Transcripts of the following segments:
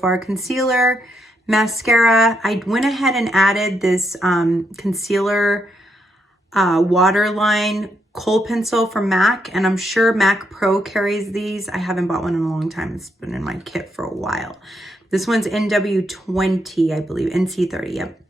far. Concealer, mascara. I went ahead and added this concealer waterline kohl pencil from MAC, and I'm sure MAC Pro carries these. I haven't bought one in a long time. It's been in my kit for a while. This one's NW20, I believe, NC30, yep.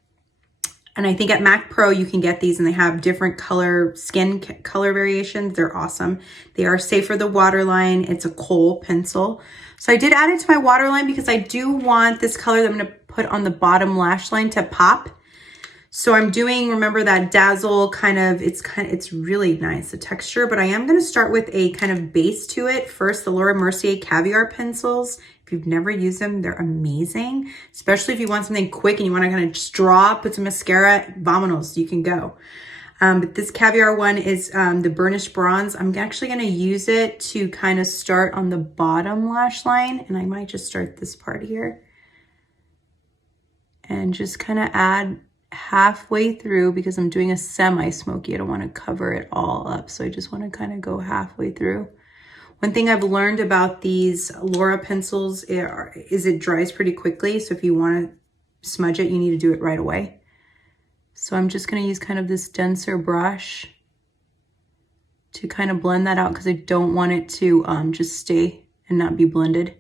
And I think at MAC Pro you can get these, and they have different color, skin color variations. They're awesome. They are safe for the waterline. It's a kohl pencil. So I did add it to my waterline because I do want this color that I'm gonna put on the bottom lash line to pop. So I'm doing, remember that dazzle kind of, it's really nice, the texture, but I am gonna start with a kind of base to it. First, the Laura Mercier Caviar pencils. If you've never used them, they're amazing, especially if you want something quick and you wanna kind of just draw, put some mascara, vamonos, you can go. But this Caviar one is the burnished bronze. I'm actually gonna use it to kind of start on the bottom lash line, and I might just start this part here and just kind of add halfway through because I'm doing a semi-smoky. I don't want to cover it all up, so I just want to kind of go halfway through. One thing I've learned about these Laura pencils is it dries pretty quickly, so if you want to smudge it, you need to do it right away. So I'm just going to use kind of this denser brush to kind of blend that out because I don't want it to just stay and not be blended.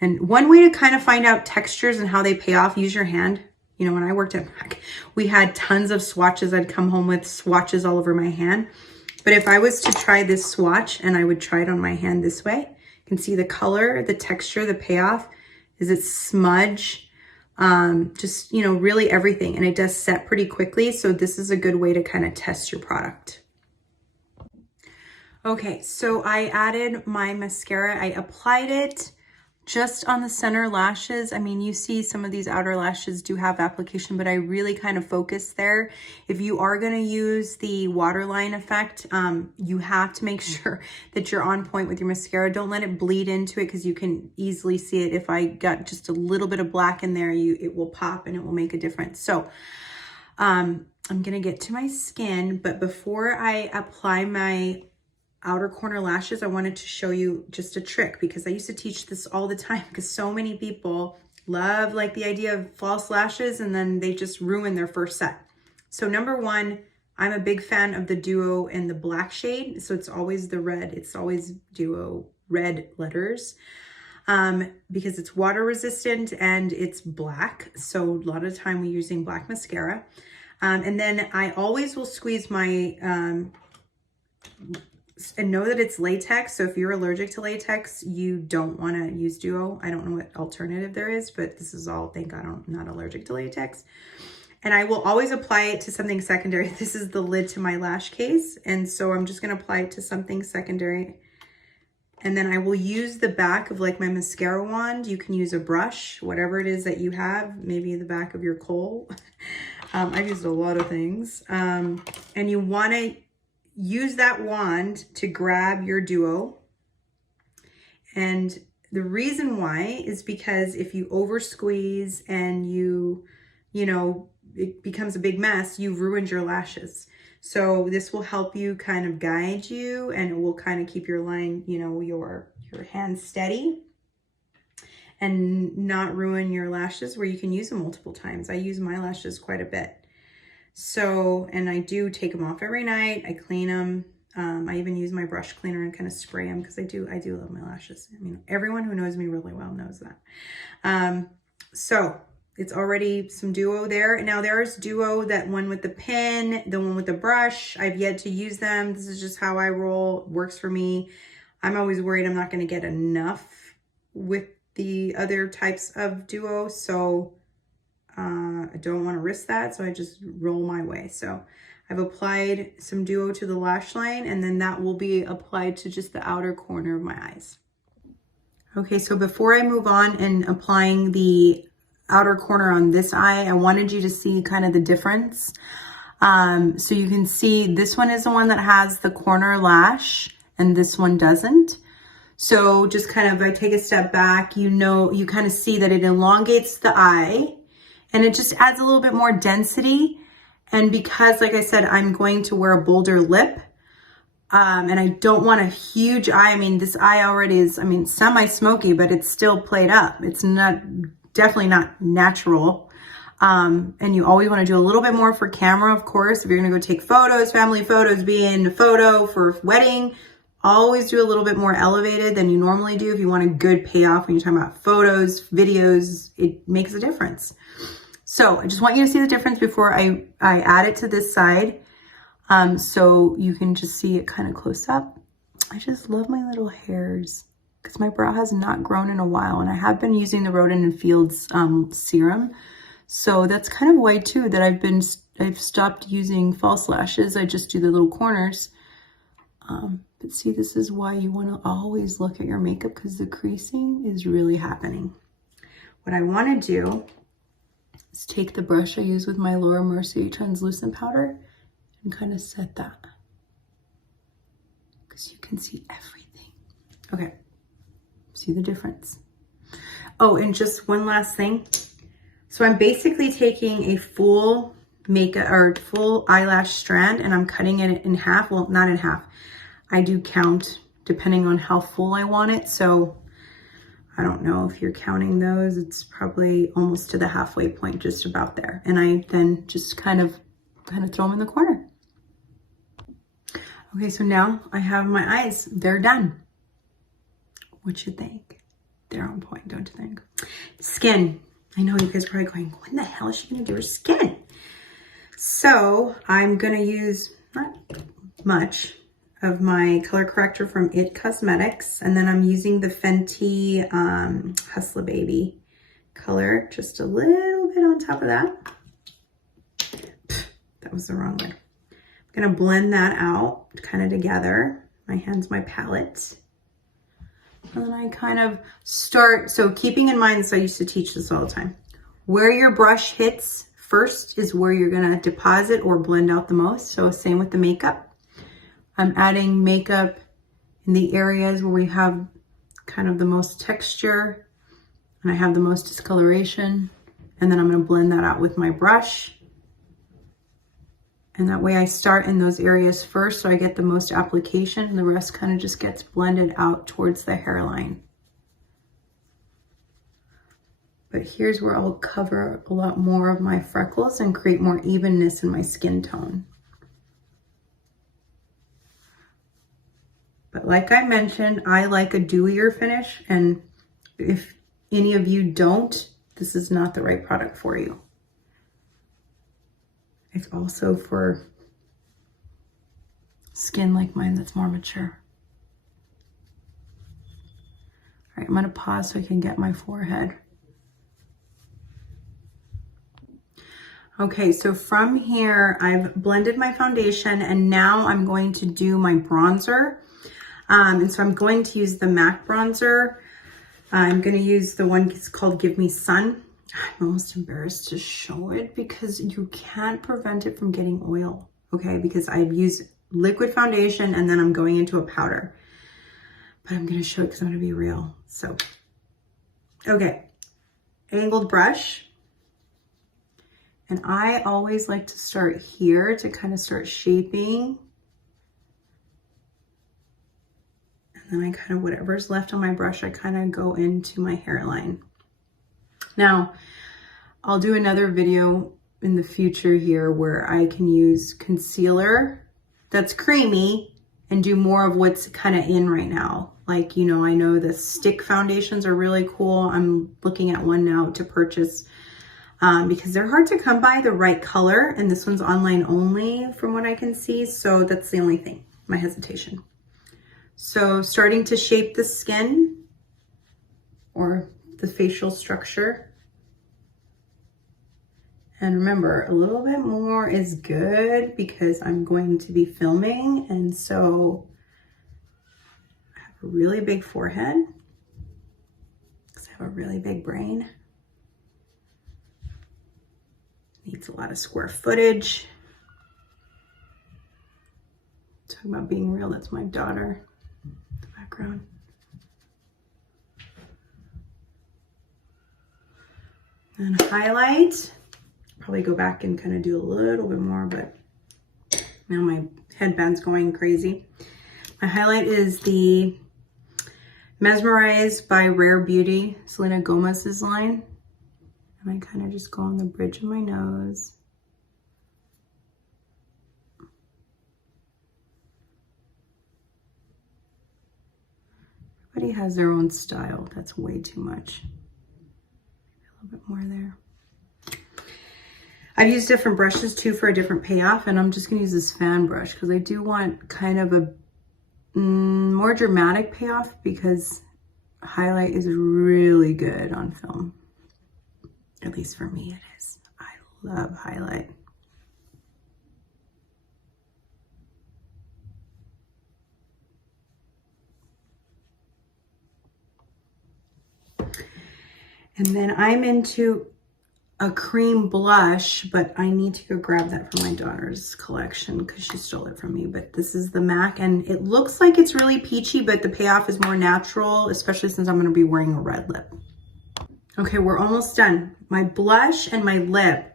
And one way to kind of find out textures and how they pay off, use your hand. You know, when I worked at MAC, we had tons of swatches. I'd come home with swatches all over my hand. But if I was to try this swatch and I would try it on my hand this way, you can see the color, the texture, the payoff. Is it smudge? Just, you know, really everything. And it does set pretty quickly. So this is a good way to kind of test your product. Okay, so I added my mascara. I applied it just on the center lashes. I mean, you see some of these outer lashes do have application, but I really kind of focus there. If you are gonna use the waterline effect, you have to make sure that you're on point with your mascara. Don't let it bleed into it because you can easily see it. If I got just a little bit of black in there, it will pop and it will make a difference. So I'm gonna get to my skin, but before I apply my outer corner lashes, I wanted to show you just a trick because I used to teach this all the time because so many people love like the idea of false lashes and then they just ruin their first set. So number one, I'm a big fan of the Duo in the black shade. So it's always the red. It's always Duo red letters because it's water resistant and it's black. So a lot of the time we're using black mascara. And then I always will squeeze my and know that it's latex. So if you're allergic to latex, you don't want to use Duo. I don't know what alternative there is, but this is all, thank God I'm not allergic to latex. And I will always apply it to something secondary. This is the lid to my lash case. And so I'm just going to apply it to something secondary. And then I will use the back of like my mascara wand. You can use a brush, whatever it is that you have, maybe the back of your kohl. I've used a lot of things. And you want to use that wand to grab your Duo. And the reason why is because if you over squeeze and you know, it becomes a big mess, you've ruined your lashes. So this will help you kind of guide you and it will kind of keep your line, you know, your hand steady and not ruin your lashes where you can use them multiple times. I use my lashes quite a bit. So, and I do take them off every night. I clean them. I even use my brush cleaner and kind of spray them because I do love my lashes. I mean, everyone who knows me really well knows that. So it's already some Duo there. Now there's Duo, that one with the pin, the one with the brush. I've yet to use them. This is just how I roll. It works for me. I'm always worried I'm not going to get enough with the other types of Duo. So I don't want to risk that, so I just roll my way. So I've applied some Duo to the lash line, and then that will be applied to just the outer corner of my eyes. Okay, so before I move on and applying the outer corner on this eye, I wanted you to see kind of the difference. So you can see this one is the one that has the corner lash, and this one doesn't. So just kind of, I take a step back, you know, you kind of see that it elongates the eye, and it just adds a little bit more density. And because, like I said, I'm going to wear a bolder lip, And I don't want a huge eye. I mean, this eye already is, I mean, semi-smoky, but it's still played up. It's not, definitely not natural. And you always want to do a little bit more for camera, of course. If you're going to go take photos, family photos, be in a photo for wedding, always do a little bit more elevated than you normally do. If you want a good payoff when you're talking about photos, videos, it makes a difference. So I just want you to see the difference before I add it to this side. So you can just see it kind of close up. I just love my little hairs because my brow has not grown in a while, and I have been using the Rodan & Fields serum. So that's kind of why too that I've stopped using false lashes. I just do the little corners. But see, this is why you want to always look at your makeup, because the creasing is really happening. What I want to do is take the brush I use with my Laura Mercier translucent powder and kind of set that, because you can see everything. Okay, see the difference. Oh, and just one last thing. So I'm basically taking a full makeup or full eyelash strand and I'm cutting it in half. Well, not in half. I do count depending on how full I want it. So I don't know if you're counting those. It's probably almost to the halfway point, just about there. And I then just kind of throw them in the corner. Okay, so now I have my eyes. They're done. What you think? They're on point, don't you think? Skin. I know you guys are probably going, what in the hell is she gonna do her skin? So I'm gonna use not much of my color corrector from IT Cosmetics, and then I'm using the Fenty Hustler Baby color, just a little bit on top of that. That was the wrong way. I'm gonna blend that out kind of together. My hand's my palette. And then I kind of start, so keeping in mind, so I used to teach this all the time, where your brush hits first is where you're gonna deposit or blend out the most. So same with the makeup. I'm adding makeup in the areas where we have kind of the most texture and I have the most discoloration. And then I'm gonna blend that out with my brush. And that way I start in those areas first so I get the most application, and the rest kind of just gets blended out towards the hairline. But here's where I'll cover a lot more of my freckles and create more evenness in my skin tone. But like I mentioned, I like a dewier finish, and if any of you don't, this is not the right product for you. It's also for skin like mine that's more mature. All right, I'm gonna pause so I can get my forehead. Okay, so from here, I've blended my foundation, and now I'm going to do my bronzer. And so I'm going to use the MAC bronzer. I'm gonna use the one that's called Give Me Sun. I'm almost embarrassed to show it because you can't prevent it from getting oil, okay? Because I've used liquid foundation and then I'm going into a powder. But I'm gonna show it because I'm gonna be real. So, okay, angled brush. And I always like to start here to kind of start shaping. And then I kind of, whatever's left on my brush, I kind of go into my hairline. Now, I'll do another video in the future here where I can use concealer that's creamy and do more of what's kind of in right now. Like, you know, I know the stick foundations are really cool. I'm looking at one now to purchase because they're hard to come by the right color. And this one's online only from what I can see. So that's the only thing, my hesitation. So starting to shape the skin or the facial structure. And remember, a little bit more is good because I'm going to be filming. And so I have a really big forehead because I have a really big brain. Needs a lot of square footage. Talking about being real, that's my daughter in the background. And highlight. Probably go back and kind of do a little bit more, but now my headband's going crazy. My highlight is the Mesmerized by Rare Beauty, Selena Gomez's line. And I kind of just go on the bridge of my nose. Everybody has their own style. That's way too much. Maybe a little bit more there. I've used different brushes too for a different payoff, and I'm just gonna use this fan brush because I do want kind of a more dramatic payoff because highlight is really good on film. At least for me it is. I love highlight. And then I'm into a cream blush, but I need to go grab that from my daughter's collection because she stole it from me. But this is the MAC, and it looks like it's really peachy, but the payoff is more natural, especially since I'm going to be wearing a red lip. Okay, we're almost done. My blush and my lip.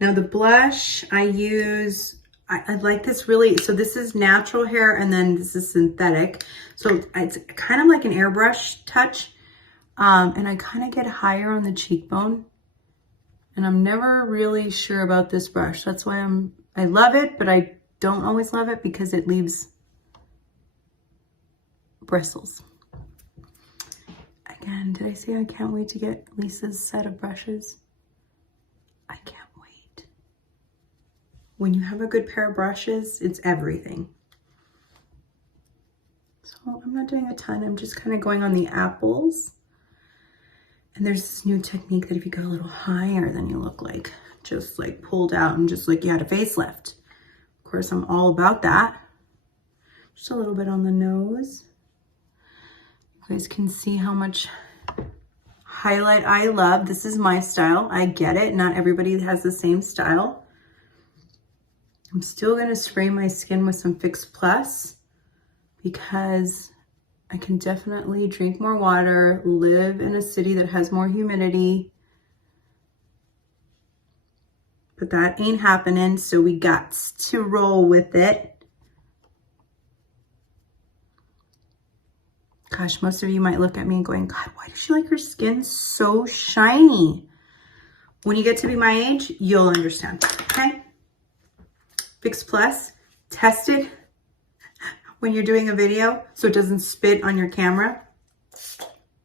Now the blush I use, I like this really, so this is natural hair and then this is synthetic. So it's kind of like an airbrush touch. And I kind of get higher on the cheekbone. And I'm never really sure about this brush. That's why I love it, but I don't always love it because it leaves bristles. Again, did I say I can't wait to get Lisa's set of brushes? I can't wait. When you have a good pair of brushes, it's everything. So I'm not doing a ton. I'm just kind of going on the apples. And there's this new technique that if you go a little higher, then you look like just like pulled out and just like you had a facelift. Of course, I'm all about that. Just a little bit on the nose. You guys can see how much highlight I love. This is my style. I get it. Not everybody has the same style. I'm still going to spray my skin with some Fix Plus because I can definitely drink more water, live in a city that has more humidity. But that ain't happening, so we got to roll with it. Gosh, most of you might look at me and going, God, why does she like her skin so shiny? When you get to be my age, you'll understand, okay? Fix Plus, tested when you're doing a video so it doesn't spit on your camera.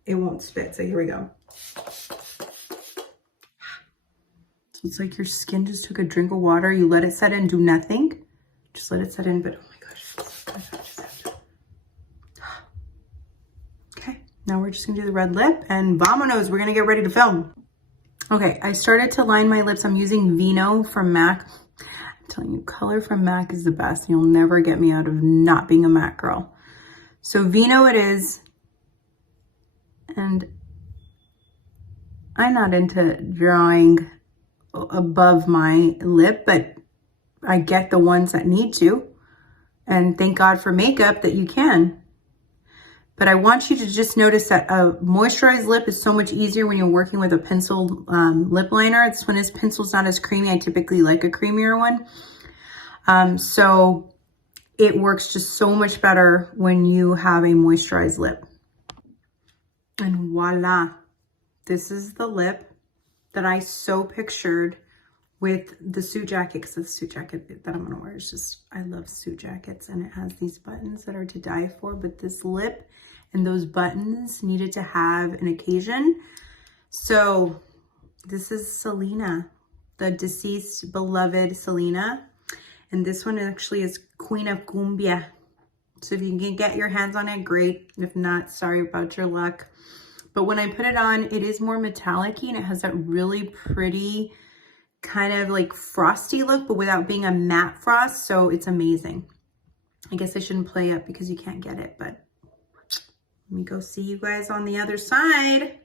It won't spit, so here we go. So it's like your skin just took a drink of water. You let it set in, do nothing. Just let it set in, but oh my gosh. Okay, now we're just gonna do the red lip and vamonos, we're gonna get ready to film. Okay, I started to line my lips. I'm using Vino from MAC. I'm telling you, color from MAC is the best. You'll never get me out of not being a MAC girl. So Vino it is. And I'm not into drawing above my lip, but I get the ones that need to. And thank God for makeup that you can. But I want you to just notice that a moisturized lip is so much easier when you're working with a pencil lip liner. This one is pencil's not as creamy. I typically like a creamier one. So it works just so much better when you have a moisturized lip. And voila, this is the lip that I so pictured with the suit jacket, because the suit jacket that I'm gonna wear is just, I love suit jackets, and it has these buttons that are to die for, but this lip and those buttons needed to have an occasion. So this is Selena, the deceased beloved Selena. And this one actually is Queen of Cumbia. So if you can get your hands on it, great. If not, sorry about your luck. But when I put it on, it is more metallic-y and it has that really pretty kind of like frosty look, but without being a matte frost. So it's amazing. I guess I shouldn't play up because you can't get it, but let me go see you guys on the other side.